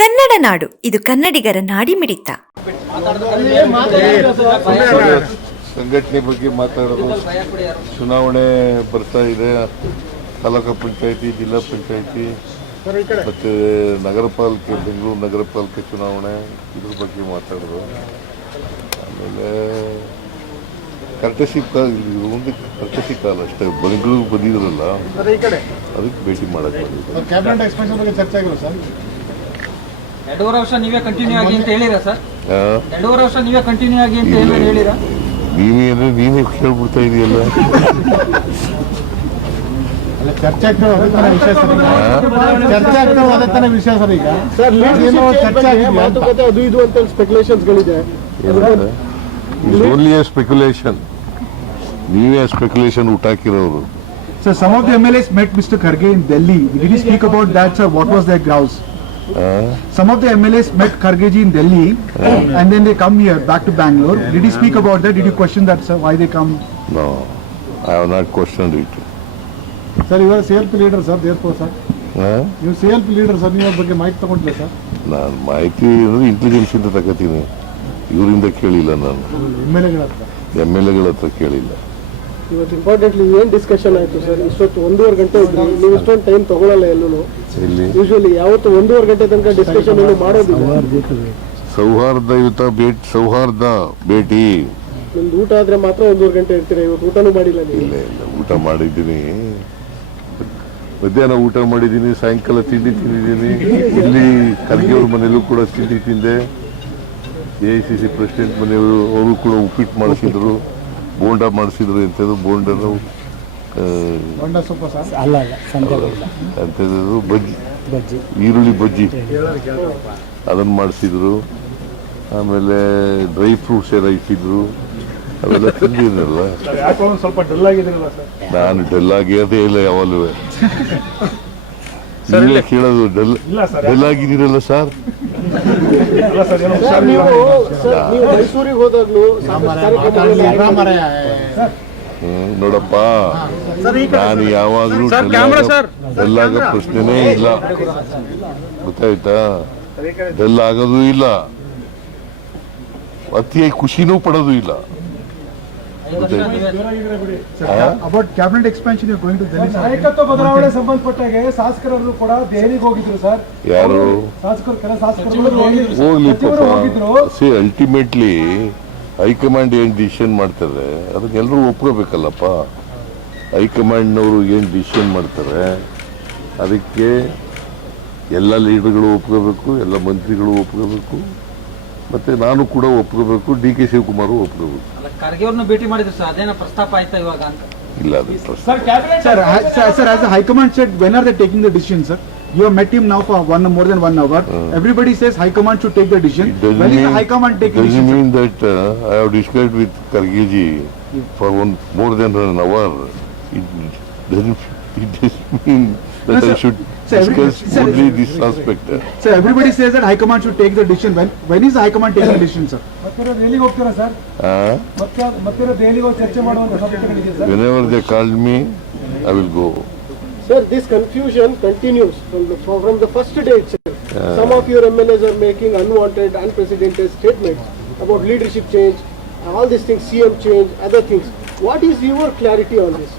ಕನ್ನಡ ನಾಡು. ಇದು ಕನ್ನಡಿಗರ ನಾಡಿ ಮಿಡಿತ. ಸಂಘಟನೆ ಬಗ್ಗೆ ಮಾತಾಡೋದು. ಚುನಾವಣೆ ಬರ್ತಾ ಇದೆ. ತಾಲೂಕು ಪಂಚಾಯತಿ ಜಿಲ್ಲಾ ಪಂಚಾಯತಿ ಮತ್ತು ನಗರ ಪಾಲಿಕೆ ಬೆಂಗಳೂರು ನಗರ ಪಾಲಿಕೆ ಚುನಾವಣೆ ಇದ್ರ ಬಗ್ಗೆ ಮಾತಾಡೋದು. ಆಮೇಲೆ ಕರ್ಟಸಿ ಕಾಲ ಇದು ಒಂದು ಕರ್ಟಸಿ ಕಾಲ ಅಷ್ಟೇ. ಬೆಂಗಳೂರು ಬಂದಿದ್ರಲ್ಲ ಅದಕ್ಕೆ ಭೇಟಿ ಮಾಡಕ್ಕೆ ಬಂದಿದ್ದೆ ಕ್ಯಾಬಿನೆಟ್ ಎಕ್ಸ್ಪೆನ್ಷನ್ ಬಗ್ಗೆ ಚರ್ಚೆ ಆಗಿಲ್ಲ ಸರ್ ಎರಡೂವರೆ ವರ್ಷ ನೀವೇ ಕಂಟಿನ್ಯೂ ಆಗಿ ಅಂತ ಹೇಳಿರಾ ಸರ್? ಎರಡೂವರೆ ವರ್ಷ ನೀವೇ ಕಂಟಿನ್ಯೂ ಆಗಿ ಅಂತ ಹೇಳಿರಾ ಅಂದ್ರೆ ಕೇಳ್ಬಿಡ್ತಾ ಇದೆಯಲ್ಲ ಚರ್ಚೆ ವಿಷಯ ಸರ್ ಈಗ ಚರ್ಚೆ ಅದೇ ತಾನೇ ವಿಷಯ ಸರ್ ಈಗ ಚರ್ಚೆ ಆಗಿದೆಯಾ ಅಂತ. ಮಾತುಕತೆ ಅದು ಇದು ಅಂತ ಸ್ಪೆಕ್ಯುಲೇಷನ್ಸ್ ಗಳಿದೆ ಇಟ್ಸ್ ಓನ್ಲಿ ಎ ಸ್ಪೆಕ್ಯುಲೇಷನ್ ನೀವೇ ಸ್ಪೆಕ್ಯುಲೇಷನ್ ಊಟಾಕಿರೋರು Sir, some of the MLAs met Mr. Kharge in Delhi. Did you speak about that, sir? What was their grouse? Some of the MLAs met Khargeji in Delhi and then they come here back to Bangalore. Did he speak about that? Did you question that, sir? Why they come? No, I have not questioned it. Sir ಇವಾಗ C L P leader sir therefore sir ನೀವು C L P leader sir ನೀವು ಬಗ್ಗೆ ಮಾಹಿತಿ ತಗೊಂಡ್ರೆ sir ನಾನು ಮಾಹಿತಿ ಅಂದ್ರೆ intelligence ಇಂದ ತಗೋತೀನಿ ಇವರಿಂದ ಕೇಳಿಲ್ಲ ನಾನು ಎಂ ಎಲ್ ಎಗಳ ಹತ್ರ ಎಂ ಎಲ್ ಎಗಳ ಹತ್ರ ಕೇಳಿಲ್ಲ ಇವತ್ತು ಇಂಪಾರ್ಟೆಂಟ್ಲಿ ಏನು ಡಿಸ್ಕಷನ್ ಆಯ್ತು ಸರ್ ಇಷ್ಟೊತ್ತು ಒಂದೂವರೆ ಗಂಟೆ ಇದ್ರಿ ನೀವು ಇಷ್ಟೊಂದು ಟೈಮ್ ತಗೊಳ್ಳಲ್ಲ ಎಲ್ಲೂ ಇಲ್ಲಿ ಯೂಶುವಲಿ ಯಾವತ್ತು ಒಂದೂವರೆ ಗಂಟೆ ತನಕ ಡಿಸ್ಕಷನ್ ಏನು ಮಾಡೋದಿಲ್ಲ. ಸೌಹಾರ್ದಯುತ ಭೇಟಿ. ಸೌಹಾರ್ದ ಭೇಟಿ ನಿಮ್ದು ಊಟ ಆದ್ರೆ ಮಾತ್ರ ಒಂದೂವರೆ ಗಂಟೆ ಇರ್ತೀರಾ? ಇವತ್ತು ಊಟನೂ ಮಾಡಿಲ್ಲ ನೀವು. ಇಲ್ಲ ಇಲ್ಲ ಊಟ ಮಾಡಿದ್ದೀನಿ. ಮಧ್ಯಾಹ್ನ ಊಟ ಮಾಡಿದ್ದೀನಿ ಸಾಯಂಕಾಲ ತಿಂಡಿ ತಿಂದಿದ್ದೀನಿ. ಇಲ್ಲಿ ಖರ್ಗೆಯವ್ರ ಮನೆಯಲ್ಲೂ ಕೂಡ ತಿಂಡಿ ತಿಂದೆ. A I C C president ಮನೆಯವರು ಅವರು ಕೂಡ ಉಪ್ಪಿಟ್ಟು ಮಾಡಿಸಿದ್ರು ಬೋಂಡ ಮಾಡಿಸಿದ್ರು ಎಂಥದ್ದು ಬೋಂಡ ಎಂಥದ್ದು ಬಜ್ಜಿ. ಈರುಳ್ಳಿ ಬಜ್ಜಿ. ಅದನ್ನು ಮಾಡಿಸಿದ್ರು. ಆಮೇಲೆ ಡ್ರೈ ಫ್ರೂಟ್ಸ್ ಎಲ್ಲ ಇಟ್ಟಿದ್ರು. ಅವೆಲ್ಲ ತಿಂದಿದ್ರಲ್ಲ ಯಾಕೋ ಸ್ವಲ್ಪ ಡಲ್ ಆಗಿದ್ರಲ್ಲ ಸರ್? ನಾನು ಡಲ್ ಆಗಿರೋದೇ ಇಲ್ಲ ಯಾವಾಗಲೂ. ನೀವೇ ಕೇಳೋದು ಡಲ್ ಇಲ್ಲ ಸರ್ ಡಲ್ ಆಗಿದ್ದೀರಲ್ಲ ಸರ್? ಮೈಸೂರಿಗೆ ಹೋದಾಗ್ಲೂ ನೋಡಪ್ಪ. ನಾನು ಯಾವಾಗಲೂ ಡೆಲ್ಲಾಗ ಪ್ರಶ್ನೆನೇ ಇಲ್ಲ. ಗೊತ್ತಾಯ್ತಾ? ಎಲ್ಲ ಆಗೋದು ಇಲ್ಲ. ಅತಿಯಾಗಿ ಖುಷಿನೂ ಪಡೋದು ಇಲ್ಲ. ಗೊತ್ತಾಯ್ತಾ? Cabinet expansion you to Delhi, sir. ನಾಯಕತ್ವ ಬದಲಾವಣೆ ಸಂಬಂಧಪಟ್ಟಾಗೆ ಶಾಸಕರನ್ನು ಕೂಡ ದೆಹಲಿಗೆ ಹೋಗಿದ್ರು ಸರ್ ಯಾರು? ಶಾಸಕರು ಕೆಲ ಶಾಸಕರು ಹೋಗಿದ್ರು ಸಿ ಅಲ್ಟಿಮೇಟ್ಲಿ ಹೈಕಮಾಂಡ್ ಏನ್ ಡಿಸಿಷನ್ ಮಾಡ್ತಾರೆ? ಅದಕ್ಕೆ ಎಲ್ಲರೂ ಒಪ್ಕೋಬೇಕಲ್ಲಪ್ಪ. ಹೈಕಮಾಂಡ್ನವರು ಏನ್ ಡಿಸಿಷನ್ ಮಾಡ್ತಾರೆ? ಅದಕ್ಕೆ ಎಲ್ಲ ಲೀಡರ್ಗಳು ಒಪ್ಕೋಬೇಕು ಎಲ್ಲ ಮಂತ್ರಿಗಳು ಒಪ್ಕೋಬೇಕು. ಮತ್ತೆ ನಾನು ಕೂಡ ಒಪ್ಕೋಬೇಕು ಡಿ ಕೆ ಶಿವಕುಮಾರ್ ಒಪ್ಕೋಬೇಕು ಅಲ್ಲ ಖರ್ಗೆ ಅವ್ರನ್ನ ಭೇಟಿ ಮಾಡಿದ್ರು ಸರ್ ಅದೇನೋ ಪ್ರಸ್ತಾಪ ಆಯ್ತಾ ಇವಾಗ ಅಂತ ಇಲ್ಲ ಅದು ಪ್ರಶ್ನೆ sir Sir, ha- sir, sir, as the High Command said, when are they taking the decision, sir? You have met him now for one more than one hour. Everybody says High Command should take the decision. It doesn't When is the mean- High Command taking doesn't decision? sir? mean that uh, I have discussed with Kargeji for one more than an hour. It doesn't. It doesn't mean that I sir. should Sir, every- discuss sir, only this aspect. Sir, everybody says that High Command should take the decision. When, when is the High Command taking the decision, sir? ಮತ್ತೆ ದೆಹಲಿಗೆ ಹೋಗ್ತೀರಾ sir Uh, ಮತ್ತೆ ಮತ್ತೆ ದೆಹಲಿಗೆ ಹೋಗಿ ಚರ್ಚೆ ಮಾಡುವಂತ ಸಾಧ್ಯತೆಗಳಿದೆ sir whenever they call me, I will go. Sir, this confusion continues from the, from the first day itself. Some of your MLAs are making unwanted, unprecedented statements about leadership change, all these things, CM change, other things. What is your clarity on this?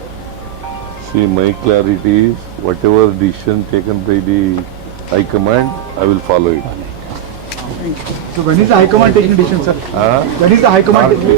See, my clarity. Is whatever decision taken by the High Command, I will follow it. So when is the High Command taking decision, sir? Huh? When is the High Command taking the